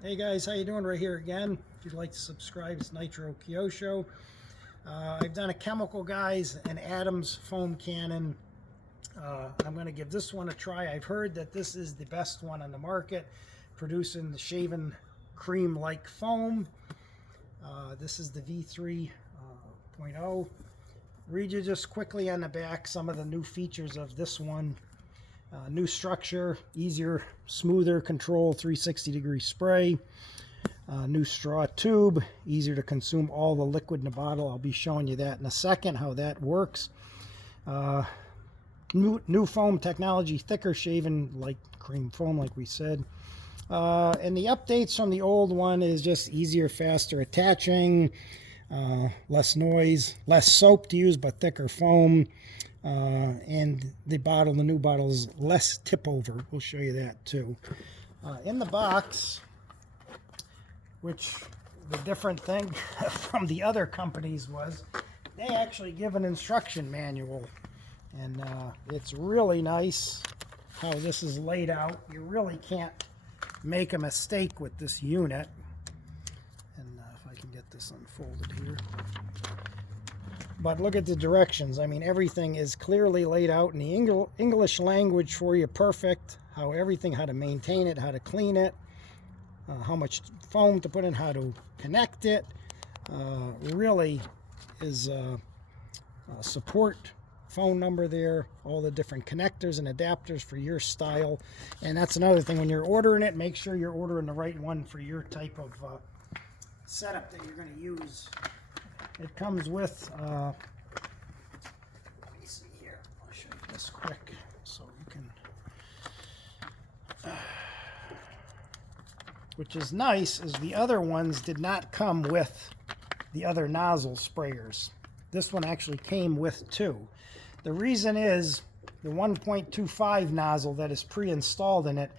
Hey guys, how you doing? Right here again. If you'd like to subscribe, it's Nitro Kyosho. I've done a chemical guys and Adams foam cannon. I'm going to give this one a try. I've heard that this is the best one on the market, producing the shaven cream-like foam. This is the V3.0. Read you just quickly on the back some of the new features of this one. New structure, easier, smoother control, 360-degree spray. New straw tube, easier to consume all the liquid in the bottle. I'll be showing you that in a second, how that works. New foam technology, thicker shaven like cream foam, like we said. And the updates from the old one is just easier, faster attaching, less noise, less soap to use, but thicker foam. And the new bottle is less tip over. We'll show you that too. In the box, which the different thing from the other companies was, they actually give an instruction manual. And it's really nice how this is laid out. You really can't make a mistake with this unit. And if I can get this unfolded here. But look at the directions. I mean, everything is clearly laid out in the English language for you, perfect. How to maintain it, how to clean it, how much foam to put in, how to connect it. Really is a support phone number there, all the different connectors and adapters for your style. And that's another thing, when you're ordering it, make sure you're ordering the right one for your type of setup that you're going to use. It comes with, let me see here, I'll show you this quick so you can, which is nice, is the other ones did not come with the other nozzle sprayers. This one actually came with two. The reason is the 1.25 nozzle that is pre-installed in it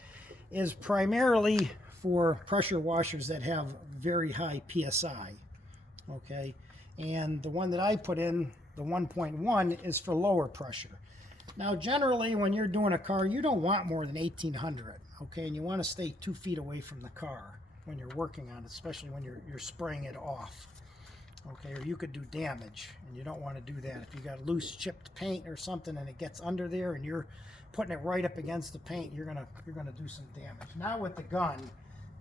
is primarily for pressure washers that have very high PSI, okay? And the one that I put in, the 1.1, is for lower pressure. Now, generally, when you're doing a car, you don't want more than 1800, okay? And you want to stay 2 feet away from the car when you're working on it, especially when you're spraying it off, okay? Or you could do damage, and you don't want to do that. If you got loose chipped paint or something and it gets under there and you're putting it right up against the paint, you're gonna do some damage. Not with the gun,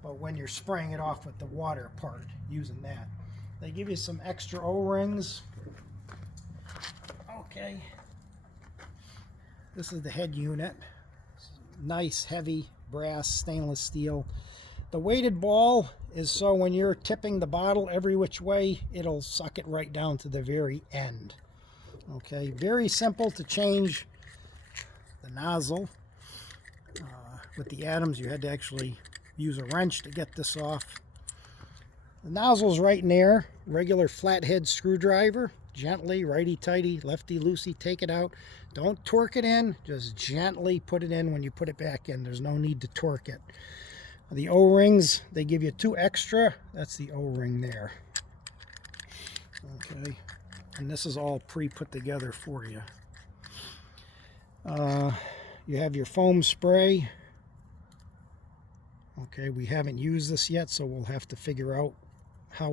but when you're spraying it off with the water part, using that. They give you some extra O-rings. Okay. This is the head unit. Nice, heavy brass, stainless steel. The weighted ball is so when you're tipping the bottle every which way, it'll suck it right down to the very end. Okay, very simple to change the nozzle. With the Adams, you had to actually use a wrench to get this off. The nozzle's right in there, regular flathead screwdriver, gently, righty-tighty, lefty-loosey, take it out. Don't torque it in, just gently put it in when you put it back in. There's no need to torque it. The O-rings, they give you 2 extra. That's the O-ring there. Okay, and this is all pre-put together for you. You have your foam spray. Okay, we haven't used this yet, so we'll have to figure out how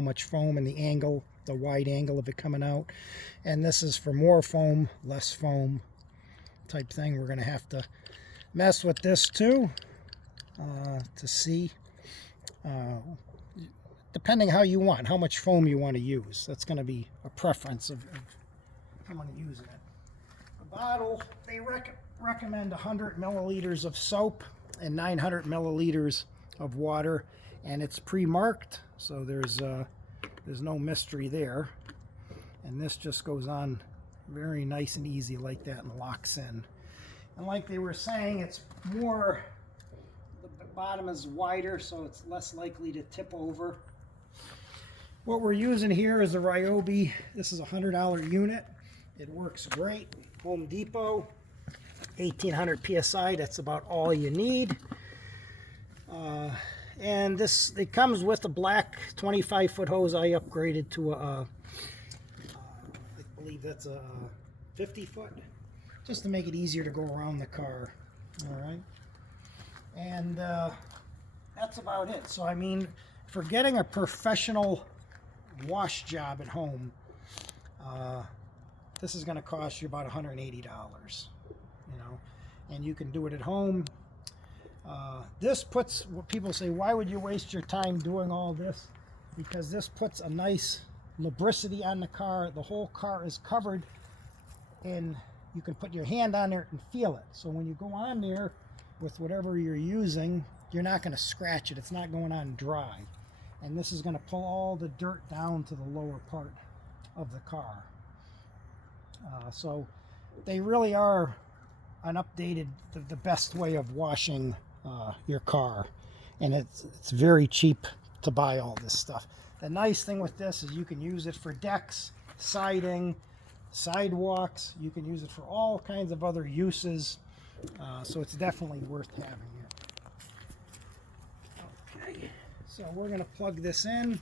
much foam and the angle, the wide angle of it coming out. And this is for more foam, less foam type thing. We're going to have to mess with this too to see, depending how you want, how much foam you want to use. That's going to be a preference of how I'm going to use it. The bottle, they recommend 100 milliliters of soap and 900 milliliters of water, and it's pre-marked, so there's no mystery there. And this just goes on very nice and easy like that and locks in. And like they were saying, it's more, the bottom is wider, so it's less likely to tip over. What we're using here is a Ryobi. This is a $100 unit. It works great. Home Depot, 1800 PSI, that's about all you need. And this, it comes with a black 25-foot hose. I upgraded to I believe that's a 50-foot, just to make it easier to go around the car. All right. And that's that's about it. So I mean, for getting a professional wash job at home, this is going to cost you about $180, you know, and you can do it at home. This puts, what people say, why would you waste your time doing all this? Because this puts a nice lubricity on the car. The whole car is covered, and you can put your hand on there and feel it. So when you go on there with whatever you're using, you're not going to scratch it. It's not going on dry. And this is going to pull all the dirt down to the lower part of the car. So they really are an updated, the best way of washing your car. And it's very cheap to buy all this stuff. The nice thing with this is you can use it for decks, siding, sidewalks. You can use it for all kinds of other uses. So it's definitely worth having it. Okay, so we're going to plug this in.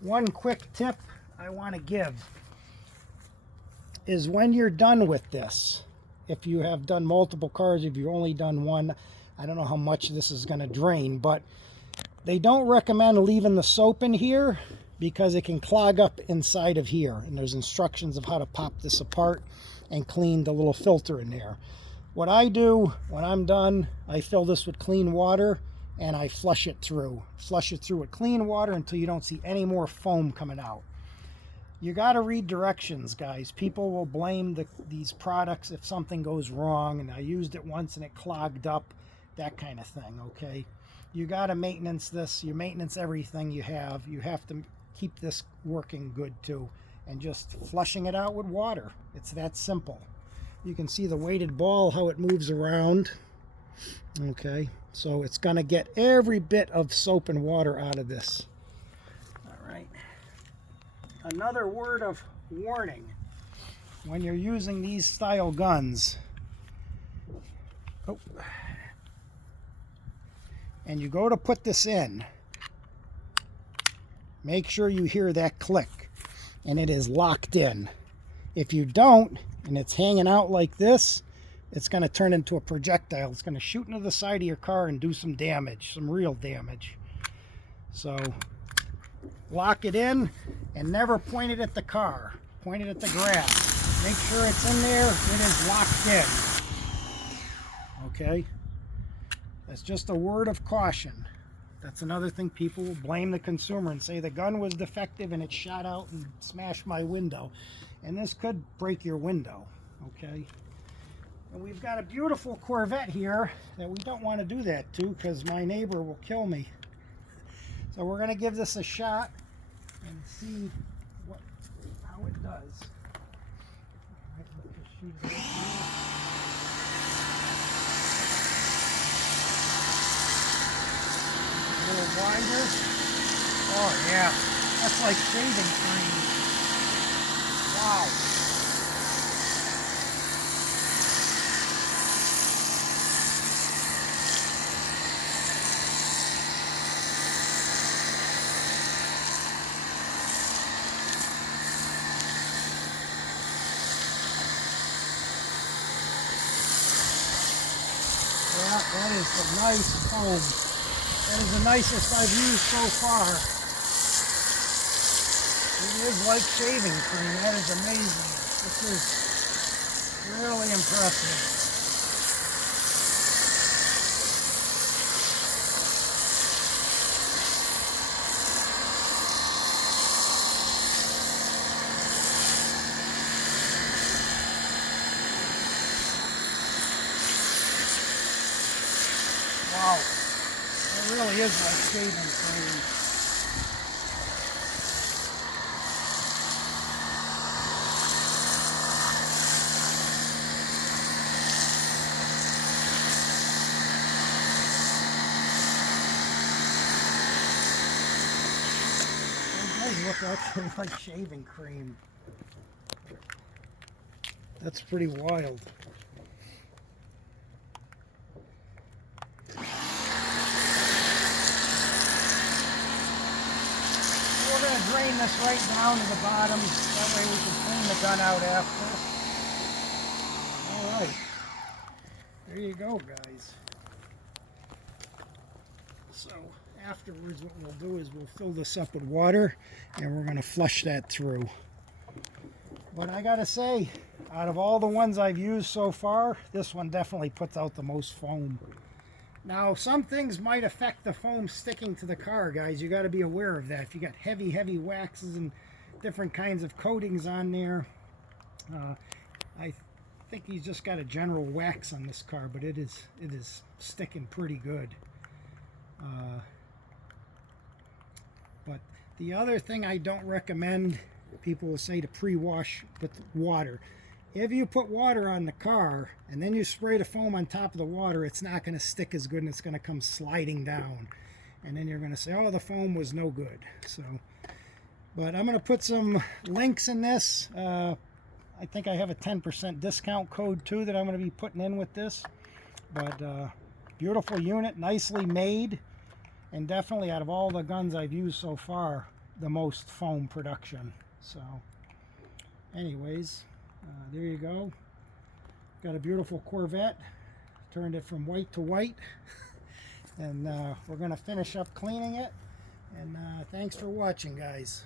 One quick tip I want to give is when you're done with this, if you have done multiple cars, if you've only done one, I don't know how much this is going to drain, but they don't recommend leaving the soap in here because it can clog up inside of here. And there's instructions of how to pop this apart and clean the little filter in there. What I do when I'm done, I fill this with clean water and I flush it through. Flush it through with clean water until you don't see any more foam coming out. You got to read directions, guys. People will blame these products if something goes wrong, and I used it once and it clogged up, that kind of thing, okay? You got to maintenance this. You maintenance everything you have. You have to keep this working good too, and just flushing it out with water. It's that simple. You can see the weighted ball, how it moves around. Okay, so it's going to get every bit of soap and water out of this. All right. Another word of warning when you're using these style guns. Oh. And you go to put this in, make sure you hear that click and it is locked in. If you don't, and it's hanging out like this, it's going to turn into a projectile. It's going to shoot into the side of your car and do some damage, some real damage. So lock it in and never point it at the car. Point it at the grass. Make sure it's in there. It is locked in. Okay? That's just a word of caution. That's another thing. People will blame the consumer and say the gun was defective and it shot out and smashed my window. And this could break your window. Okay? And we've got a beautiful Corvette here that we don't want to do that to because my neighbor will kill me. So we're going to give this a shot and see how it does. All right, let's just shoot it out. A little wider. Oh yeah, that's like shaving cream. Wow. Yeah, that is a nice foam. That is the nicest I've used so far. It is like shaving cream. That is amazing. This is really impressive. Wow. It really is like shaving cream. It does look actually like shaving cream. That's pretty wild. We're going to drain this right down to the bottom. That way we can clean the gun out after. Alright. There you go, guys. So, afterwards what we'll do is we'll fill this up with water and we're going to flush that through. But I gotta say, out of all the ones I've used so far, this one definitely puts out the most foam. Now, some things might affect the foam sticking to the car, guys. You got to be aware of that. If you got heavy waxes and different kinds of coatings on there, I think he's just got a general wax on this car, but it is sticking pretty good. But the other thing I don't recommend, people will say to pre-wash with water. If you put water on the car and then you spray the foam on top of the water, it's not going to stick as good and it's going to come sliding down. And then you're going to say, oh, the foam was no good. So, but I'm going to put some links in this. I think I have a 10% discount code too that I'm going to be putting in with this. But beautiful unit, nicely made, and definitely out of all the guns I've used so far, the most foam production. So anyways, there you go. Got a beautiful Corvette. Turned it from white to white. And we're going to finish up cleaning it. And thanks for watching, guys.